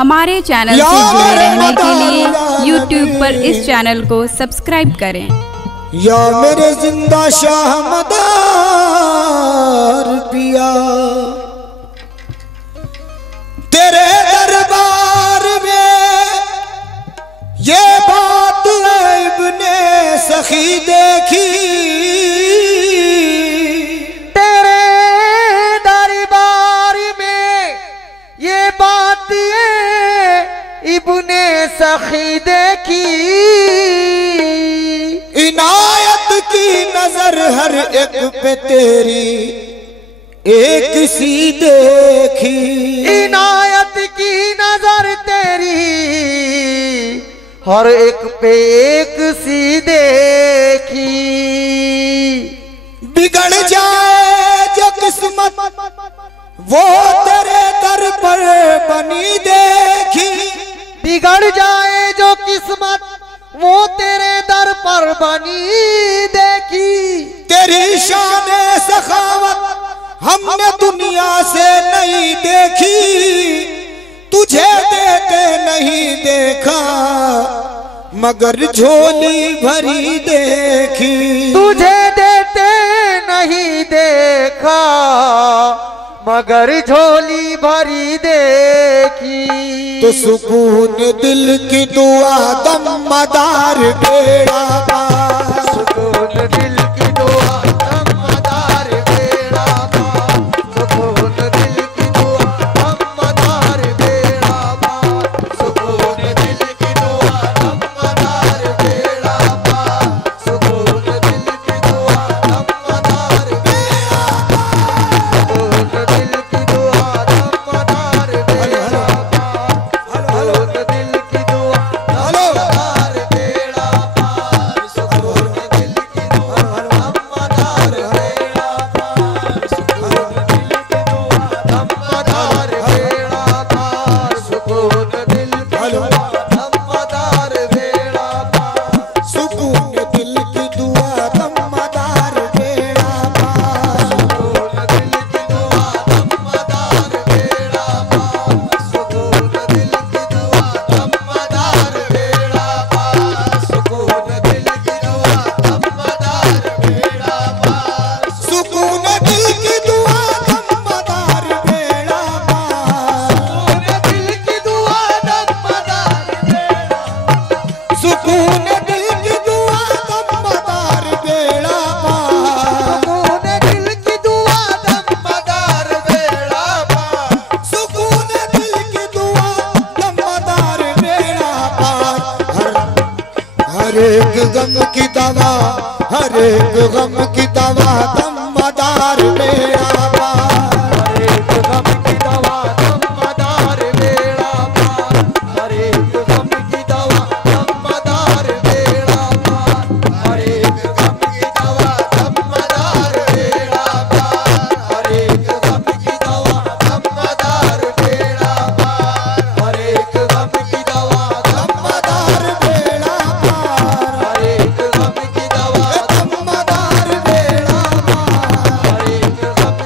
हमारे चैनल से जुड़े रहने के लिए YouTube पर इस चैनल को सब्सक्राइब करें। या मेरे जिंदा शाह मदार पिया, तेरे दरबार में ये बात इब्ने सखी देखी, तेरे दरबार में ये बात इब्ने सखी देखी। इनायत की नजर हर एक पे तेरी एक सी देखी, इनायत की नजर तेरी हर एक पे एक सी देखी। बिगड़ जाए जो किस्मत वो तेरे दर पर बनी देखी, बिगड़ जाए जो किस्मत वो तेरे दर पर बनी देखी। तेरी शान सखावत हमने दुनिया से नहीं देखी, तुझे देते नहीं देखा मगर झोली भरी देखी, तुझे देते नहीं देखा मगर झोली भरी देखी। तो सुकून दिल की दुआ दम मदार बेड़ा पार, सुकून दिल की दुआ दम मदार बेड़ा पार, सुकून दिल की दुआ दम मदार बेड़ा पार, सुकून दिल की दुआ दम मदार बेड़ा पार, सुकून दिल की दुआ दम मदार बेड़ा पार, सुकून दिल की दुआ दम मदार बेड़ा पार, सुकून दिल की दुआ दम मदार बेड़ा पार, सुकून दिल की दुआ दम मदार बेड़ा पार, सुकून दिल की दुआ दम मदार बेड़ा पार, सुकून दिल की दुआ दम मदार बेड़ा पार, सुकून दिल की दुआ दम मदार बेड़ा पार, सुकून दिल की दुआ दम मदार बेड़ा पार, सुकून दिल की दुआ दम मदार बेड़ा पार, सुकून दिल की दुआ दम मदार बेड़ा पार, सुकून दिल की दुआ दम मदार बेड़ा पार, सुकून दिल की दुआ दम मदार बेड़ा, सुकून दिल की दुआ दम मदार बेड़ा पार, सुकून दिल की दुआ दम मदार बेड़ा पार, सुकून दिल की दुआ दम मदार बेड़ा पार। हर एक गम की दवा, हर एक गम की दवा दम मदार बेड़ा पार, हर एक गम की दवा दम मदार बेड़ा पार, हर एक गम की दवा दम मदार बेड़ा पार, हर एक गम की दवा दम मदार बेड़ा पार, हर एक गम की दवा दम मदार बेड़ा पार, हर एक गम की दवा दम मदार बेड़ा पार, हर एक गम की दवा दम मदार बेड़ा पार, हर एक गम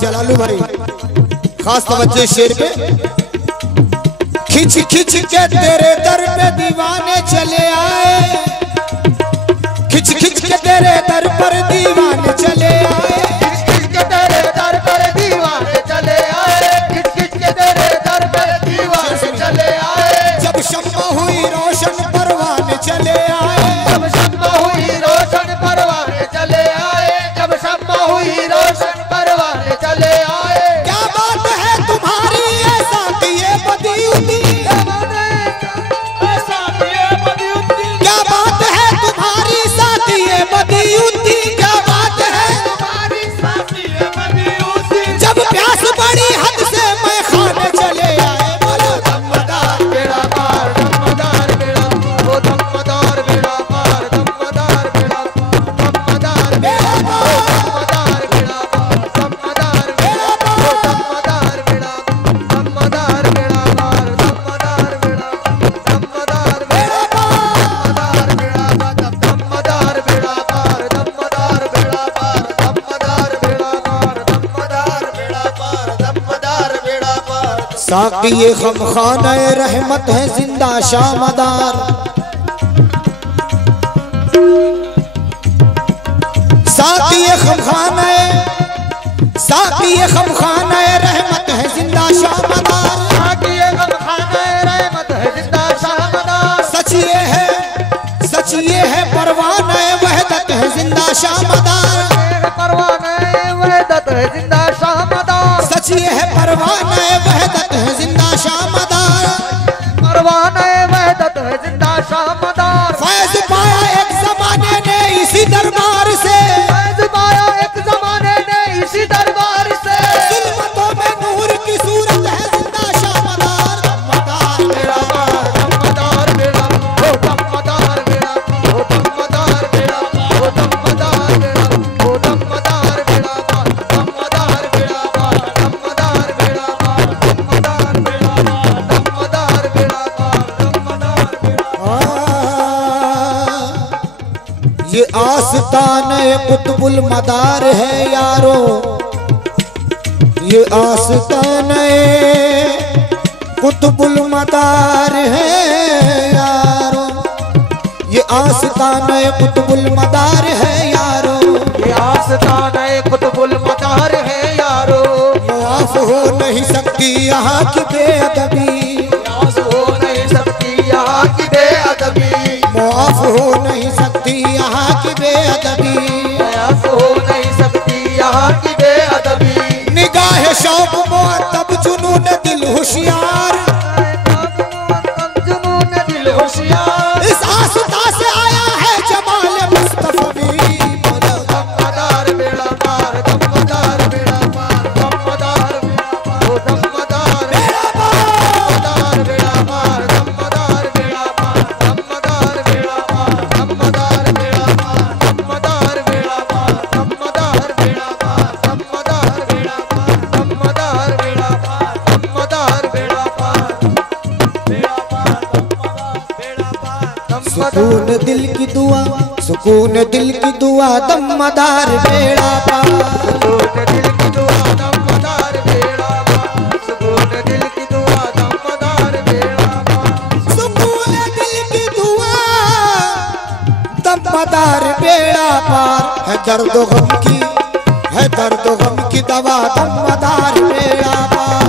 जलालू भाई खास तवज्जो शेर पे। खिंच खिंच के तेरे दर पे दीवाने चले आए, खिंच खिंच के तेरे दर पर दीवाने चले आए, खिंच खिंच के तेरे दर पर दीवाने चले आए, खिंच खिंच के तेरे दर पर दीवाने चले आए। जब शम्मा हुई रोशन परवाने चले आए, जब शम्मा हुई रोशन परवाने चले आए, जब शम्मा हुई रोशन परवाने चले आए। क्या बात है तुम्हारी ऐसा किए बदियुद्दी, क्या बात है तुम्हारी साथी बदियुद्दी, क्या बात है तुम्हारी साथी बदियुद्दी। जब प्यास बड़ी हद से मैं खाने चले आए, बोलो दमदार बेड़ा पार, दमदार बेड़ा, ओ दमदार बेड़ा पार, दमदार बेड़ा, दमदार बेड़ा पार, दमदार बेड़ा पार, दमदार बेड़ा पार, दमदार बेड़ा, दमदार बेड़ा पार, दमदार बेड़ा, दमदार बेड़ा पार, दमदार बेड़ा पार, दमदार बेड़ा पार, दमदार बेड़ा पार, दमदार बेड़ा पार, दमदार बेड़ा पार, दमदार बेड़ा पार। साक़ी ख़मख़ाने रहमत है जिंदा शामदार, साक़ी ख़मख़ाने, साक़ी ख़मख़ाने रहमत है जिंदा शामदार, साक़ी ग़मख़ाने रहमत है जिंदा शामदार। सच ये है, सच ये है परवाने वहदत है जिंदा शामदार, परवाने वहदत है जिंदा शामदार, सच ये है परवाने वहदत है जिंदा शामदार। परवाने वहदत है जिंदा शामदार। फैज़ पाया एक ज़माने ने इसी दरबार से, फैज़ पाया एक ज़माने ने इसी दरबार से। ज़ुल्मतों में नूर की सूरत है जिंदा शामदार, दमदार बेड़ा पार, दमदार बेड़ा, ओ दमदार बेड़ा, ओ दमदार बेड़ा, ओ दमदार बेड़ा, ओ दमदार बेड़ा पार, दमदार बेड़ा पार, दमदार बेड़ा पार, दमदार बेड़ा पार, दमदार बेड़ा पार, दमदार बेड़ा। ये आस्ताने कुतुबुल मदार है यारो, ये आस्ताने कुतुबुल मदार है यारो, ये आस्ताने कुतुबुल मदार है यारो। ये आस्ताने कुतुबुल मदार है यारो, मुआफ हो नहीं सकती यहाँ की बेअदबी, मुआफ हो नहीं सकती यहाँ की बेअदबी, मुआफ हो नहीं सकती यहाँ की बेअदबी, मुआफ हो नहीं सकती यहाँ की बेअदबी। निगाह शौक मुअत्तब जुनून दिल होशियार, जुनून दिल होशियार, इस आस्ता से आया है जमा दिल की दुआ, सुकून दिल की दुआ, दमदार बेड़ा पार। सुकून दिल की दुआ दमदार बेड़ा पार, सुकून दिल की दुआ दमदार बेड़ा पार, सुकून दिल की दुआ दमदार बेड़ा पार। है दर्द गम की, है दर्द गम की दवा, दमदार बेड़ा पार।